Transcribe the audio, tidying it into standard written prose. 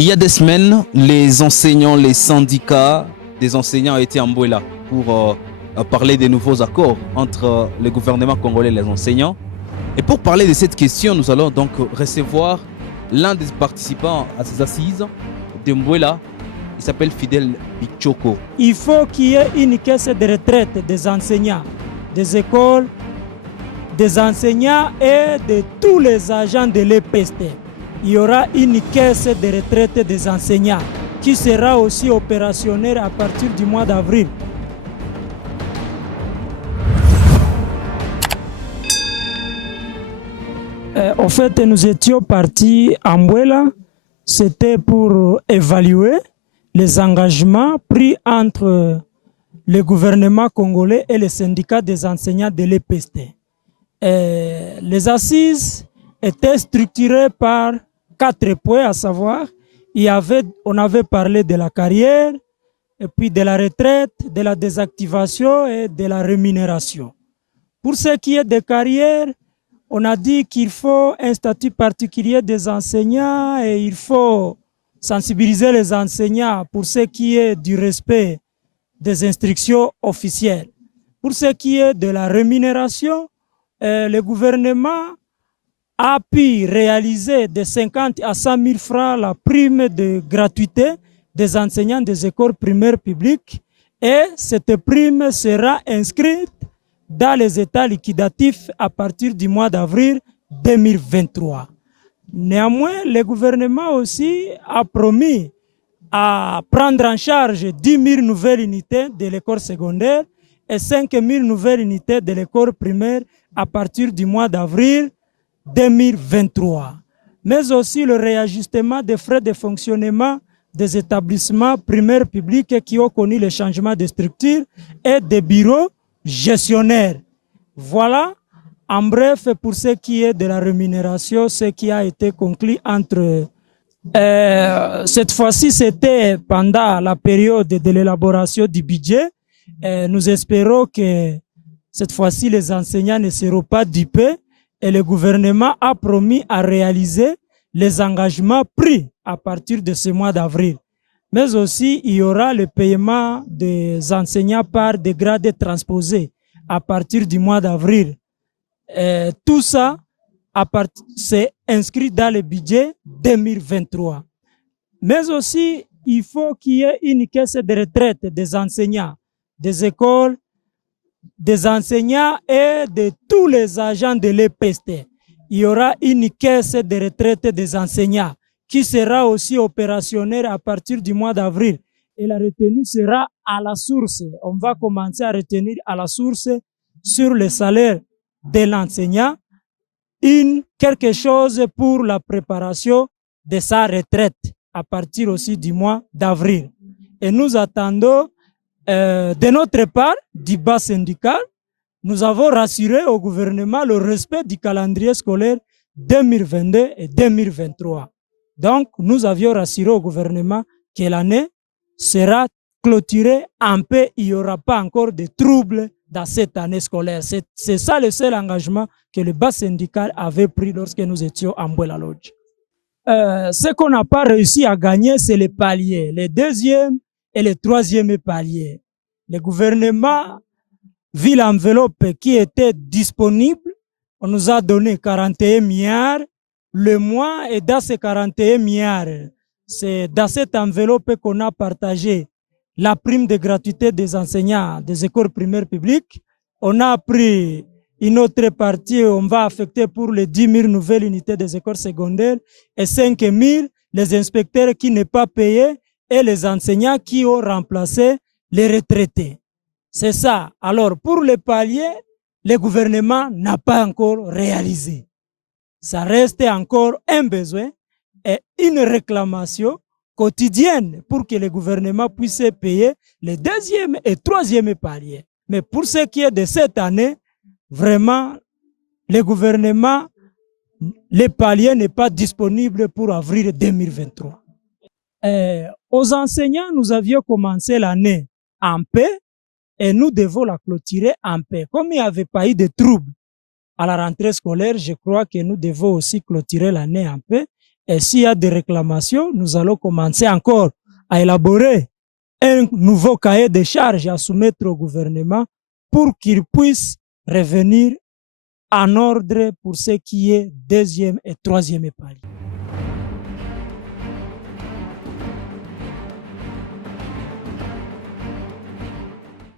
Il y a des semaines, les enseignants, les syndicats des enseignants étaient en Mbouela pour parler des nouveaux accords entre le gouvernement congolais et les enseignants. Et pour parler de cette question, nous allons donc recevoir l'un des participants à ces assises de Mbouela. Il s'appelle Fidèle Bichoko. Il faut qu'il y ait une caisse de retraite des enseignants, des écoles, des enseignants et de tous les agents de l'EPST. Il y aura une caisse de retraite des enseignants qui sera aussi opérationnelle à partir du mois d'avril. En fait, nous étions partis à Mbouela. C'était pour évaluer les engagements pris entre le gouvernement congolais et les syndicats des enseignants de l'EPST. Les assises étaient structurées par 4 points, à savoir, on avait parlé de la carrière, et puis de la retraite, de la désactivation et de la rémunération. Pour ce qui est de carrière, on a dit qu'il faut un statut particulier des enseignants et il faut sensibiliser les enseignants pour ce qui est du respect des instructions officielles. Pour ce qui est de la rémunération, le gouvernement a pu réaliser de 50 à 100 000 francs la prime de gratuité des enseignants des écoles primaires publiques et cette prime sera inscrite dans les états liquidatifs à partir du mois d'avril 2023. Néanmoins, le gouvernement aussi a promis à prendre en charge 10 000 nouvelles unités de l'école secondaire et 5 000 nouvelles unités de l'école primaire à partir du mois d'avril 2023. Mais aussi le réajustement des frais de fonctionnement des établissements primaires publics qui ont connu le changement de structure et des bureaux gestionnaires. Voilà, en bref, pour ce qui est de la rémunération, ce qui a été conclu entre... cette fois-ci, c'était pendant la période de l'élaboration du budget. Nous espérons que cette fois-ci, les enseignants ne seront pas dupés et le gouvernement a promis à réaliser les engagements pris à partir de ce mois d'avril. Mais aussi, il y aura le paiement des enseignants par des grades transposés à partir du mois d'avril. Tout ça, c'est inscrit dans le budget 2023. Mais aussi, il faut qu'il y ait une caisse de retraite des enseignants, des écoles, des enseignants et de tous les agents de l'EPST. Il y aura une caisse de retraite des enseignants qui sera aussi opérationnelle à partir du mois d'avril. Et la retenue sera à la source. On va commencer à retenir à la source sur le salaire de l'enseignant quelque chose pour la préparation de sa retraite à partir aussi du mois d'avril. Et nous attendons de notre part, du bas syndical, nous avons rassuré au gouvernement le respect du calendrier scolaire 2022 et 2023. Donc, nous avions rassuré au gouvernement que l'année sera clôturée en paix. Il n'y aura pas encore de troubles dans cette année scolaire. C'est ça le seul engagement que le bas syndical avait pris lorsque nous étions en Mbouela Lodge. Ce qu'on n'a pas réussi à gagner, c'est les paliers. Le deuxième et le troisième palier. Le gouvernement, vu l'enveloppe qui était disponible, on nous a donné 41 milliards le mois et dans ces 41 milliards, c'est dans cette enveloppe qu'on a partagé la prime de gratuité des enseignants des écoles primaires publiques. On a pris une autre partie, on va affecter pour les 10 000 nouvelles unités des écoles secondaires et 5 000 les inspecteurs qui n'ont pas payé et les enseignants qui ont remplacé les retraités. C'est ça. Alors, pour les paliers, le gouvernement n'a pas encore réalisé. Ça reste encore un besoin et une réclamation quotidienne pour que le gouvernement puisse payer les deuxième et troisième paliers. Mais pour ce qui est de cette année, vraiment, le gouvernement, les paliers n'est pas disponible pour avril 2023. Aux enseignants, nous avions commencé l'année en paix et nous devons la clôturer en paix. Comme il n'y avait pas eu de troubles à la rentrée scolaire, je crois que nous devons aussi clôturer l'année en paix Et s'il y a des réclamations, nous allons commencer encore à élaborer un nouveau cahier de charges à soumettre au gouvernement pour qu'il puisse revenir en ordre pour ce qui est deuxième et troisième palier.